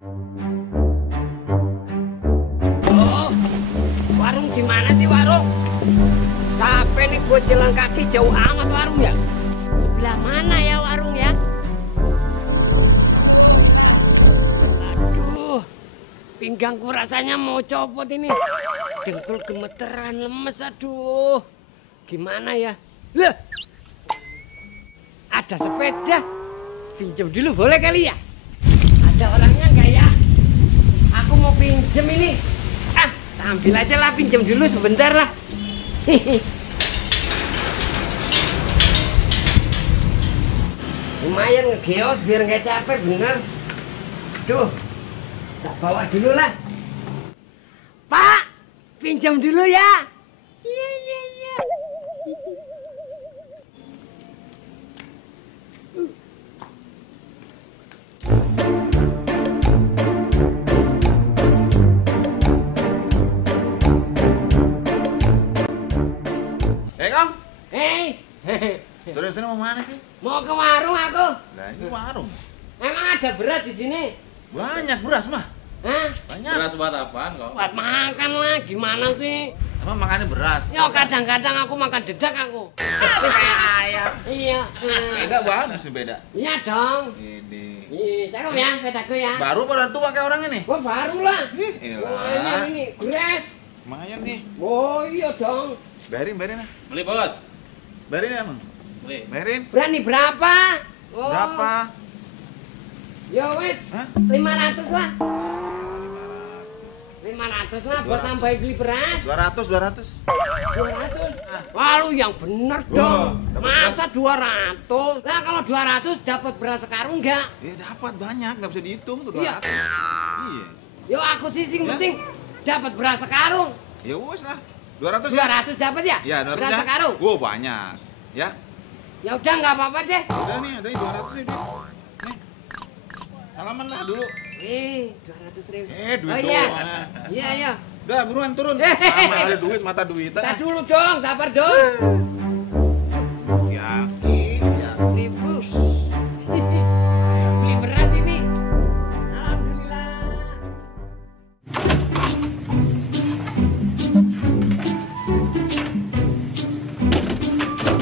Oh, warung di mana sih warung? Capek nih buat jalan kaki jauh amat warung ya. Sebelah mana ya warung ya? Aduh, pinggangku rasanya mau copot ini. Dengkul gemeteran, lemes, aduh. Gimana ya? Loh, ada sepeda. Pinjam dulu boleh kali ya? Ada orangnya nggak ya? Aku mau pinjem ini. Ah, ambil aja lah, pinjam dulu sebentar lah. Lumayan ngegeos biar nggak capek bener. Duh, tak bawa dulu lah. Pak, pinjam dulu ya. Iya, iya, iya. Kang? Hei, Sore-sore mau mana sih? mau ke warung aku. Nah, ini warung. Emang ada beras di sini? Banyak beras mah. Hah? Banyak. Beras buat apaan kok? Buat makan lah, gimana sih? Emang makannya beras? Ya kadang-kadang aku makan dedak aku. Kayak ayam. Iya. Beda bagus nih beda. Iya dong. Ini. Ih, cakep ya pedaku ya. Baru pada tua kayak orangnya nih. Wah baru lah. Ih, Lumayan ini, gres. Lumayan nih. Oh iya dong. Bayarin ah. Beli bos. Bayarin ya, Bang. Beli. Bayarin. Berani berapa? Oh. Berapa? Ya wes, Hah? 500 lah. 500 lah buat tambahin beli beras. 200. 200. Wah lu yang bener dong. Masa 200? Nah kalau 200 dapat beras sekarung enggak? Ya dapat banyak, nggak bisa dihitung tuh Iya. 200. Iya. Yo aku sih Ya. penting dapat beras sekarung. Ya wes lah. 200 ya? 200 dapat ya? Ya, 200 beras ya. sekarung. Gua banyak. Ya. Ya udah nggak apa-apa deh. Udah nih, ada 200 nih. Nih. Salaman lah dulu. 200.000. Duit Oh iya. doang. Iya, iya. Udah buruan turun. Sama ada duit, mata duit. Tar dulu dong, sabar dong. Yakin, ya. 1.000. Beli beras ini. Alhamdulillah.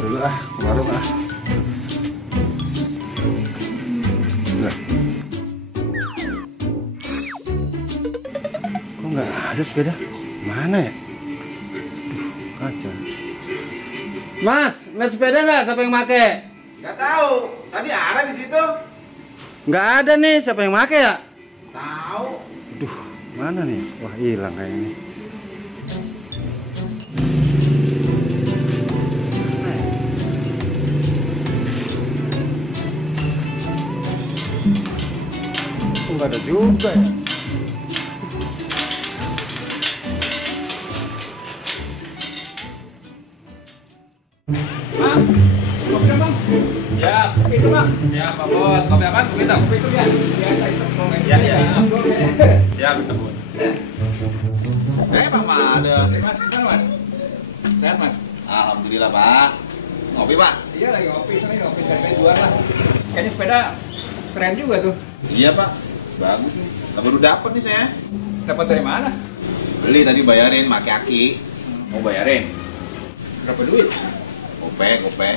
Dulu ah, ke warung ah. Lah. Kok nggak ada sepeda? Mana ya? Duh, kacau. Mas, lihat sepeda nggak? Siapa yang make? Nggak tahu. Tadi ada di situ. Nggak ada nih. Siapa yang make ya? Tahu. Duh, mana nih? Wah, hilang kayaknya. Kok nggak ada juga ya? Bang, kopi dong bang. Siap. Kopi itu bang. Siap Pak Bos. Kopi apa? Kopi hitam. Kopi itu ya. Ya, ya. Siap, kita bun. Pak ada. Mas, gimana mas? Sehat mas? Alhamdulillah Pak. Ngopi Pak? Iya lagi ngopi, saya lagi ngopi sekali dua lah. Kayaknya sepeda keren juga tuh. Iya Pak. Bagus nih. Baru dapat nih saya. Dapat dari mana? Beli tadi bayarin, make aki. Mau bayarin? Berapa duit? Gope.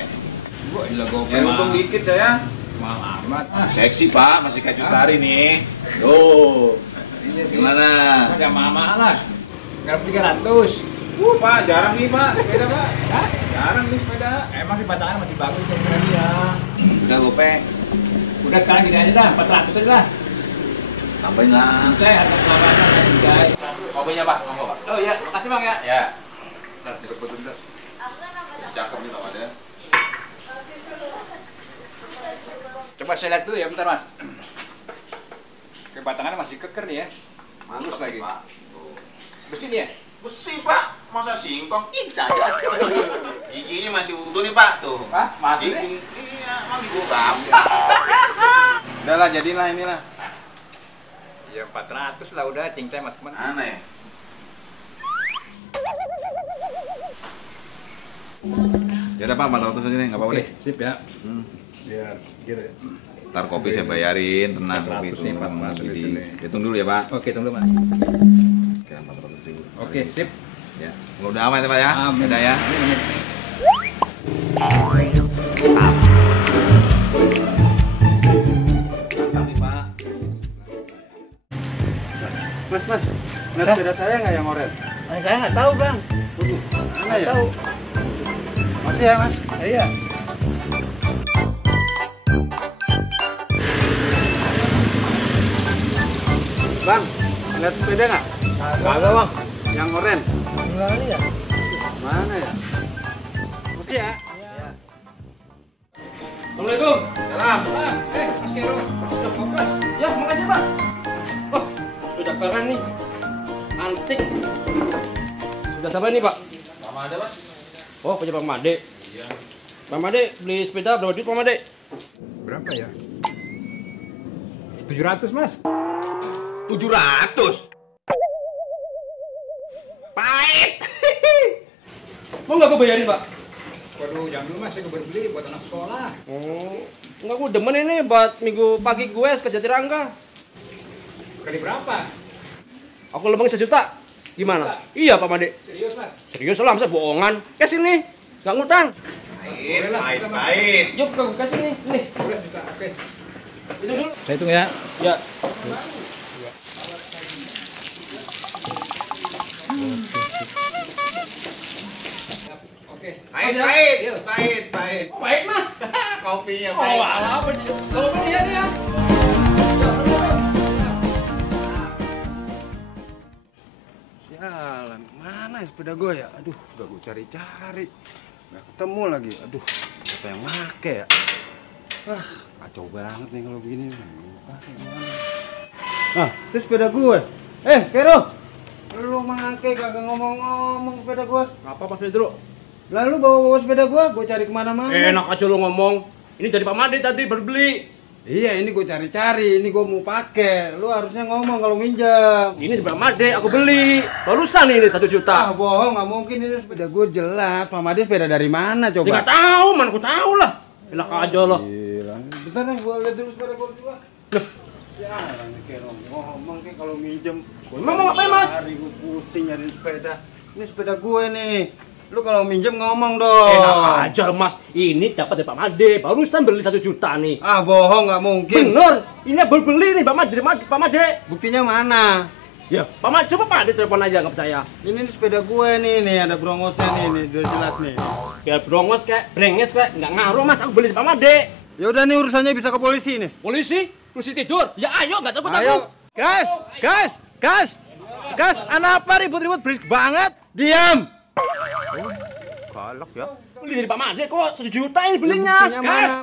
Gua gila gope. Nyari untung dikit saya. Mahal amat. Seksi Pak, masih kayak Jutari nih. Tuh. Iya sih. Gimana? Enggak mahal lah. Enggak 300. Pak, jarang nih Pak, sepeda Pak. Hah? Jarang nih sepeda. Emang sih batangan masih bagus ya. Iya. Udah gope. Udah sekarang gini aja dah, 400 aja lah. Tambahin lah. Saya harga pelabanan guys. Kopinya Pak, monggo Pak. Oh iya, makasih Bang ya. Ya. Ntar dijemput dulu. Cakep nih tawannya. Coba saya lihat dulu ya, bentar Mas. Kebatangannya masih keker nih ya. Halus lagi. Pak. Besi nih ya? Besi Pak, masa singkong? Ih, bisa aja. Giginya masih utuh nih Pak, tuh. Hah? Mati nih? Gigi, iya, emang gigi gua gampang. Udah lah, jadilah inilah. Ya 400 lah udah, cincai sama teman. Mana ya? Ya udah Pak, 400 aja nih, nggak apa-apa deh. Sip ya. Biar gitu ya. Ntar kopi saya bayarin, tenang kopi itu. Hitung dulu ya Pak. Oke, tunggu Mas. Ya, 400.000. Oke, sip. Ya, udah aman ya Pak ya. Amin. Udah ya. Amin. Mas, lihat sepeda saya nggak yang oranye? Saya nggak tahu bang. Mana ya? Tahu. Masih ya Mas? Iya. Bang, lihat sepeda nggak? Kagak bang. Yang oranye? Gimana ya? Mana ya? Masih ya? Assalamualaikum. Salam. Mas Kero. Udah fokus. Ya, makasih, Pak. Oh, sudah keren nih. Antik. Sudah siapa nih, Pak? Sama ada Pak. Oh, punya Pak Made. Iya. Pak Made beli sepeda berapa duit, Pak Made? Berapa ya? 700 Mas. 700. Pahit. Mau nggak gue bayarin, Pak? Waduh, jangan dulu Mas, saya baru beli buat anak sekolah. Oh, nggak, gue demen ini buat minggu pagi gue ke Jatirangga. Kali berapa? Aku lembang 1 juta. Gimana? Iya, Pak Made. Serius Mas? Serius lah, masa bohongan? Kes ini, nggak ngutang. Pahit. Yuk, gue kasih nih. Nih. 12 juta, oke. Itu dulu. Saya hitung ya. Ya. Oke. Pahit. Baik, Mas. Kopinya Oh, pahit. alah, apa nih? Kalau beli ya, dia. Jalan, mana ya sepeda gue ya? Aduh, udah gue cari-cari. Nggak ketemu lagi. Aduh, siapa yang make ya? Wah, kacau banget nih kalau begini. Ah, itu sepeda gue. Kero! Lu make kagak ngomong-ngomong sepeda gue. Apa Mas Pedro? Lalu bawa sepeda gue cari kemana-mana. Enak aja lu ngomong. Ini dari Pak Made tadi baru beli. Iya, ini gue cari-cari, ini gue mau pakai. Lu harusnya ngomong kalau minjem. Ini dari Pak Made, aku beli. Barusan ini 1 Ah, juta. bohong, nggak mungkin ini sepeda gue jelas. Pak Made sepeda dari mana Dia coba? nggak tahu, mana aku tahu lah. Enak aja loh. Gila. Bentar nih, gue lihat dulu sepeda gue berdua. Loh, ya, kayak ngomong kayak kalau minjem. Emang mau ngapain, Mas? Hari gue pusing nyari sepeda. Ini sepeda gue nih. Lu kalau minjem ngomong dong. Enak aja Mas. Ini dapat dari Pak Made. Barusan beli 1 juta nih. Ah, bohong, nggak mungkin. Bener. Ini baru beli nih Pak Made. Buktinya mana? Ya, Pak Made, coba Pak Made telepon aja, nggak percaya. Ini sepeda gue nih, ada brongosnya nih, udah jelas nih. Biar brongos kayak, brenges kayak, nggak ngaruh Mas. Aku beli di Pak Made. Ya udah nih urusannya bisa ke polisi nih. Polisi tidur. Ya ayo, nggak takut aku. Ayo, gas, anak apa ribut-ribut berisik banget? Diam. Galak ya. Beli dari Pak Made kok 1 juta ini belinya. Buktinya mana?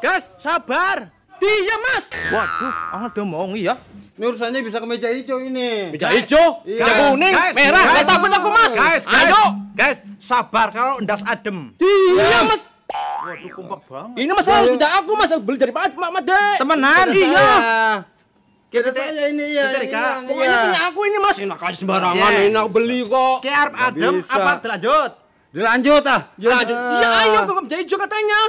Gas, sabar. Diam Mas. Waduh, ada mau ya. Ini urusannya bisa ke meja hijau ini. Meja hijau, Iya. meja kuning, Guys, merah. guys. Nggak takut aku Mas. Ayo. Guys, sabar kalau ndas adem. Diam Mas. Waduh, kompak banget. Ini Mas harus minta aku Mas. Aku beli dari Pak Made. Temenan. Iya. Kita saya ini ya. Kita, Kak. hilang, Pokoknya iya. punya aku ini Mas. Enak aja sembarangan. Iya. Ini aku beli kok. Kayak arep adem bisa. apa dilanjut? Dilanjut ah. Lanjut. Iya ayo ke meja hijau katanya.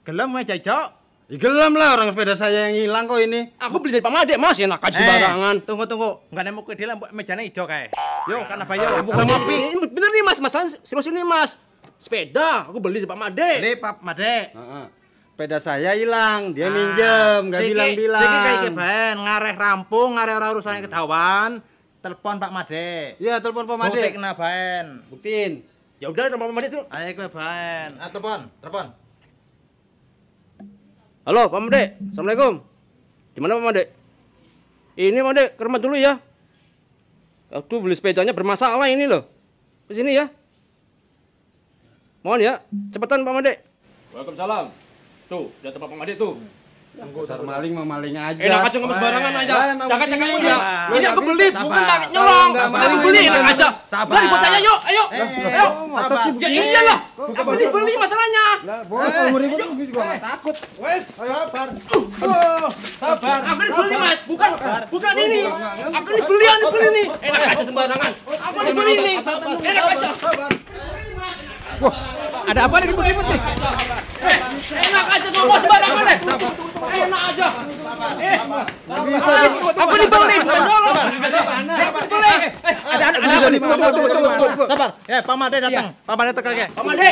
Gelem meja hijau. Gelem lah orang sepeda saya yang hilang kok ini. Aku beli dari Pak Made Mas. Enak aja sembarangan. Tunggu. Enggak nemu ke dia mejanya hijau kayak. Yo, kan apa yo? Bukan ini bener nih Mas. Masalah serius ini Mas. Sepeda aku beli dari Pak Made. Ini Pak Made. Heeh. Sepeda saya hilang, dia minjem, nggak bilang-bilang. Siki kayak kebaen, ngareh rampung, ngareh ora urusane ketahuan. Telepon Pak Made. Iya, telepon Pak Made. Bukti kena baen. Buktiin. Ya udah nama Pak Made itu. Ayo kowe baen. Ah, telepon. Halo Pak Made. Assalamualaikum. Gimana Pak Made? Ini Pak Made ke rumah dulu ya. Aku beli sepedanya bermasalah ini loh. Ke sini ya. Mohon ya, cepetan Pak Made. Waalaikumsalam. Tuh, udah tempat Pak Made tuh. Dasar maling mah maling aja. Enak aja ngomong sembarangan aja. Lah, emang Jangan begini. ya. Lu Ini nggak aku beli, bisa, bukan sabar. tak nyolong. Nggak Aku mau, beli ini enak aja. sabar. Lah ribut aja yuk, ayo. Ayo. Mantap sih Ya begini. iyalah. Aku beli masalahnya. Lah, boleh kalau mau ribut gue juga nggak takut. Wes, sabar. Sabar. Aku ini beli Mas, bukan ini. Aku ini beli nih. Enak aja sembarangan. Aku ini beli nih. Enak aja. Ada apa nih ribut-ribut nih? Enak aja ngomong sembarangan deh. Enak aja. Aku dibeli, bukan nyolong. Boleh. Tunggu. Sabar. Pak Made datang. Pak Made teka ke. Pak Made.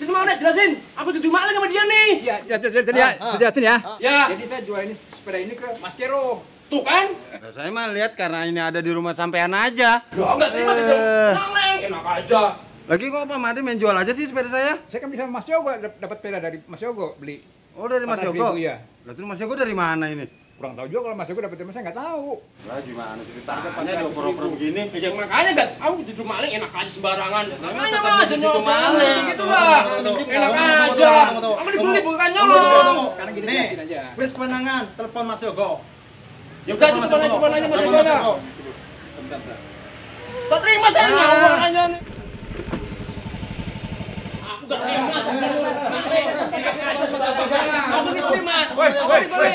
Sini Pak Made jelasin. Aku duduk maling sama dia nih. Ya, jelasin ya. Ya. Jadi saya jual ini sepeda ini ke Mas Kero. Tuh kan? Nah, saya mah lihat karena ini ada di rumah sampean aja. Loh, enggak terima maling. Enak aja. Lagi kok Pak Made main jual aja sih sepeda saya? Saya kan bisa Mas Yogo dapat sepeda dari Mas Yogo beli. Oh, dari Mas 14.000, Yogo? iya. Lah terus Mas Yogo dari mana ini? Kurang tahu juga kalau Mas Yogo dapat dari mana saya nggak tahu. Lah gimana ceritanya dia oper-oper begini? Ya makanya enggak tahu duduk maling enak aja sembarangan. Makanya kata Mas duduk nyolong maling. gitu lah. Enak aja. Kamu dibeli bukan nyolong. Sekarang gini Nih, jelasin aja. wis kewenangan, telepon Mas Yogo. Ya udah coba nanya Mas Yogo aja. Tak terima saya nyolong aja nih. Aku gak terima maling. Aku dibeli Mas. Aku dibeli.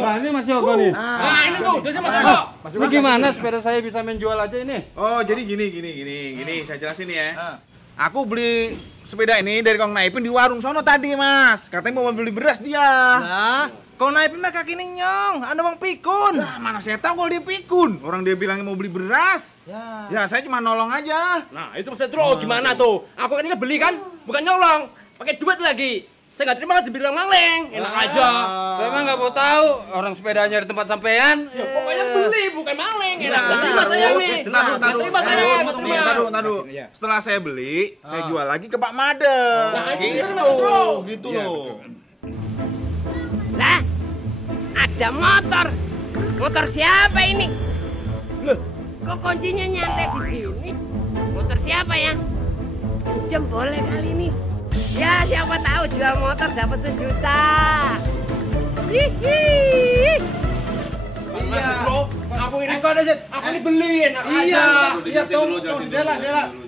Wah, ini Mas Yogo nih. Nah ini tuh, dosnya Mas Yogo. Ini gimana sepeda saya bisa main jual aja ini? Oh, jadi gini, saya jelasin ya. Aku beli sepeda ini dari Kong Naipin di warung sono tadi, Mas. Katanya mau beli beras dia. Lah, kau naipin mah kaki nyong, anda bang pikun. Nah, mana saya tahu kalau dia pikun. Orang dia bilangnya mau beli beras. Ya, saya cuma nolong aja. Nah itu Mas Pedro gimana tuh? Aku kan ini beli kan, bukan nyolong. Pakai duit lagi. Saya nggak terima kan dibilang maling. Enak aja. Saya mah nggak mau tahu orang sepedanya di tempat sampean. Ya pokoknya beli bukan maling. Enak. Nggak terima saya nih. Nggak terima saya. Nggak terima. Taruh. Iya. Setelah saya beli, saya jual lagi ke Pak Made. Nah, itu gitu, kan Mas Pedro. gitu Iya, loh. Lah, ada motor. Motor siapa ini? Loh, kok kuncinya nyantai di sini? Motor siapa ya? Pinjam boleh kali ini. Ya, siapa tahu jual motor dapat 1 juta. Hihi. Mas Pedro, aku ini aku ini beli enak aja. Iya, tunggu, dela.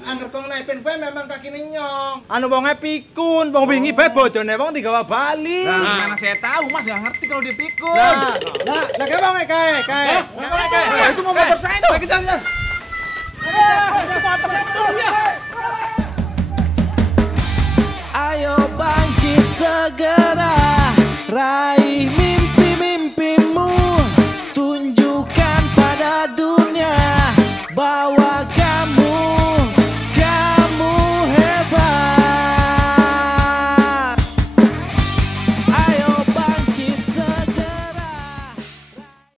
Angger kong naipin bae memang kaki nyong. Anu wonge pikun, wong wingi bae bojone wong digawa bali. Nah, mana saya tahu, Mas nggak ngerti kalau dia pikun. Lah, kae wong kae. Itu mau motor saya tuh. Kejar. Motor saya tuh ya.